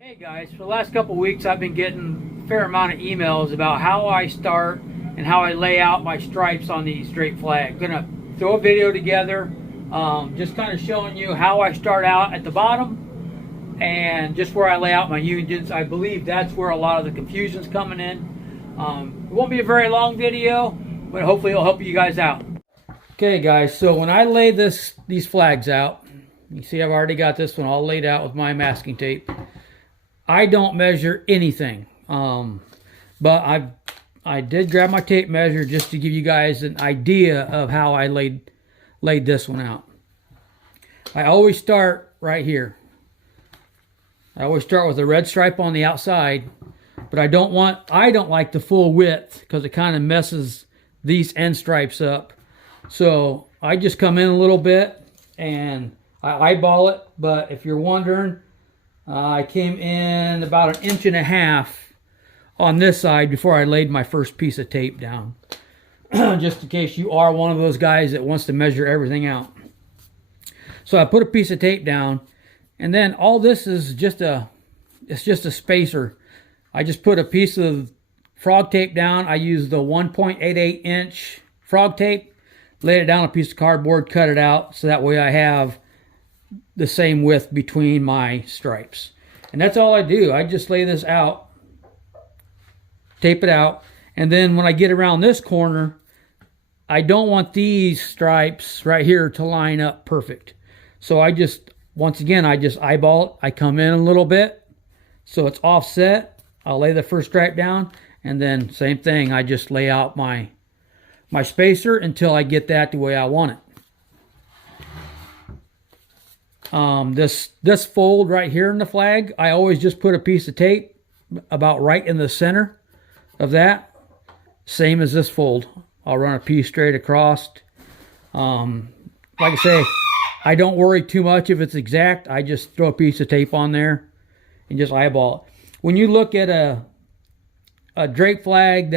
Hey guys, for the last couple weeks I've been getting a fair amount of emails about how I start and how I lay out my stripes on these draped flags. I'm gonna throw a video together just kind of showing you how I start out at the bottom and just where I lay out my unions. I believe that's where a lot of the confusion's coming in. It won't be a very long video, but hopefully it'll help you guys out. Okay guys, so when I lay these flags out, you see I've already got this one all laid out with my masking tape. I don't measure anything, but I did grab my tape measure just to give you guys an idea of how I laid this one out. I always start right here. I always start with a red stripe on the outside, but I don't like the full width because it kind of messes these end stripes up. So I just come in a little bit and I eyeball it, but if you're wondering, I came in about 1.5 inches on this side before I laid my first piece of tape down. Just in case you are one of those guys that wants to measure everything out. So I put a piece of tape down, and then all this is just a spacer. I just put a piece of frog tape down. I used the 1.88 inch frog tape, laid it down on a piece of cardboard, cut it out, so that way I have the same width between my stripes. And that's all I do. I just lay this out, tape it out, and then when I get around this corner, I don't want these stripes right here to line up perfect. So I just, once again, I just eyeball it. I come in a little bit so it's offset. I'll lay the first stripe down, and then same thing, I just lay out my spacer until I get that the way I want it. This fold right here in the flag, I always just put a piece of tape about right in the center of that. Same as this fold. I'll run a piece straight across. Like I say, I don't worry too much if it's exact. I just throw a piece of tape on there and just eyeball it. When you look at a drape flag,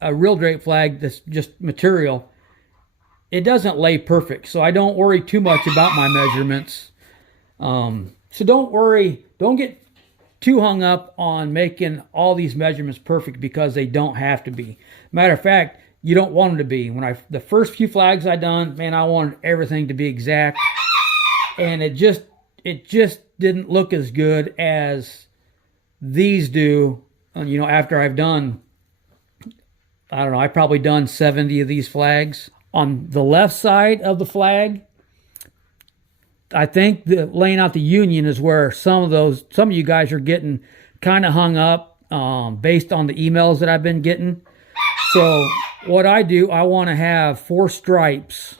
a real drape flag that's just material, it doesn't lay perfect. So I don't worry too much about my measurements. So don't worry, don't get too hung up on making all these measurements perfect because they don't have to be. Matter of fact, you don't want them to be. The first few flags I done, man, I wanted everything to be exact, and it just didn't look as good as these do. You know, after I've done, I don't know, I've probably done 70 of these flags. On the left side of the flag, I think laying out the union is where some of you guys are getting kind of hung up based on the emails that I've been getting. So what I do, I want to have 4 stripes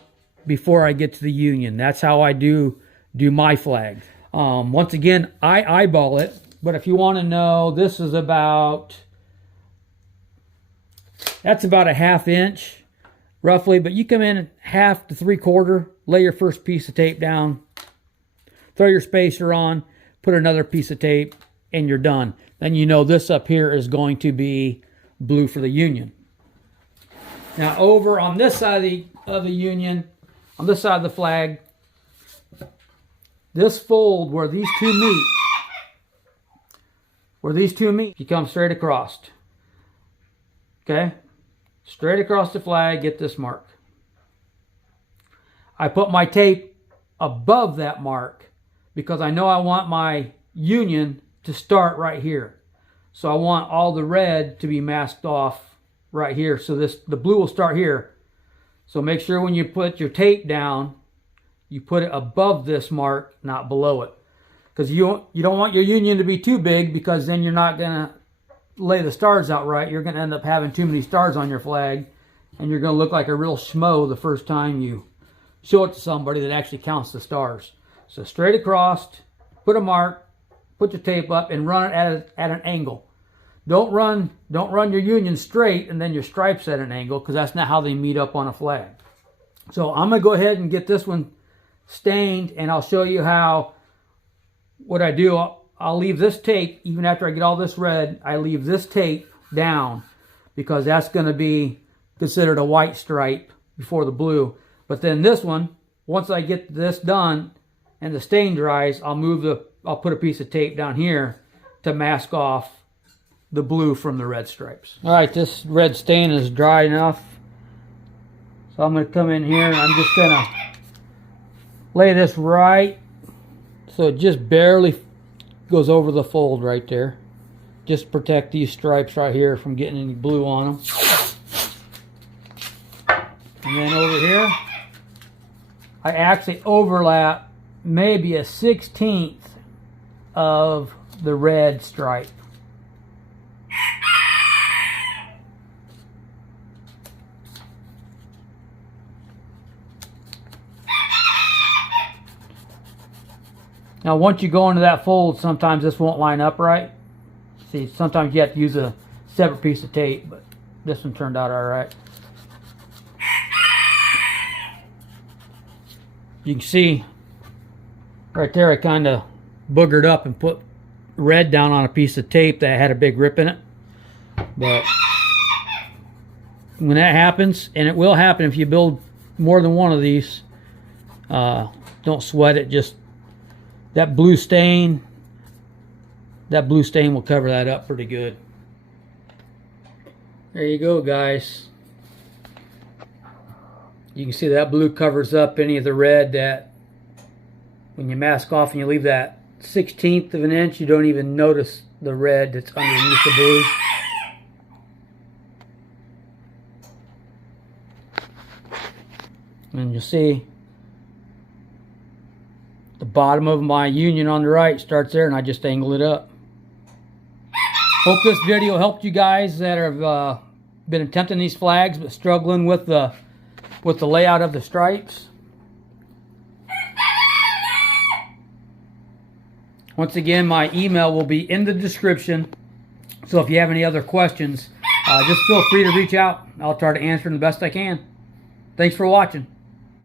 before I get to the union. That's how I do my flag. Once again, I eyeball it, but if you want to know, this is that's about 1/2 inch roughly, but you come in 1/2 to 3/4, lay your first piece of tape down, throw your spacer on, put another piece of tape, and you're done. Then you know this up here is going to be blue for the union. Now over on this side of the union, on this side of the flag, this fold where these two meet, you come straight across. Okay? Straight across the flag, get this mark. I put my tape above that mark because I know I want my union to start right here. So I want all the red to be masked off right here. So the blue will start here. So make sure when you put your tape down, you put it above this mark, not below it. Because you don't want your union to be too big, because then you're not going to lay the stars out right. You're going to end up having too many stars on your flag, and you're going to look like a real schmo the first time you show it to somebody that actually counts the stars. So straight across, put a mark, put your tape up, and run it at an angle. Don't run your union straight and then your stripes at an angle, because that's not how they meet up on a flag. So I'm going to go ahead and get this one stained, and I'll show you what I do. I'll leave this tape, even after I get all this red, I leave this tape down because that's going to be considered a white stripe before the blue. But then this one, once I get this done and the stain dries, I'll put a piece of tape down here to mask off the blue from the red stripes. All right, this red stain is dry enough. So I'm going to come in here and I'm just going to lay this right so it just barely goes over the fold right there. Just protect these stripes right here from getting any blue on them. And then over here, I actually overlap maybe a 1/16 of the red stripe. Now once you go into that fold, sometimes this won't line up right. See, sometimes you have to use a separate piece of tape, but this one turned out all right. You can see right there I kind of boogered up and put red down on a piece of tape that had a big rip in it. But when that happens, and it will happen if you build more than one of these, don't sweat it. Just that blue stain will cover that up pretty good. There you go, guys. You can see that blue covers up any of the red that when you mask off and you leave that 1/16 of an inch, you don't even notice the red that's underneath the blue. And you'll see the bottom of my union on the right starts there, and I just angle it up. Hope this video helped you guys that have been attempting these flags but struggling with the layout of the stripes. Once again, my email will be in the description, so if you have any other questions, just feel free to reach out. I'll try to answer them the best I can. Thanks for watching.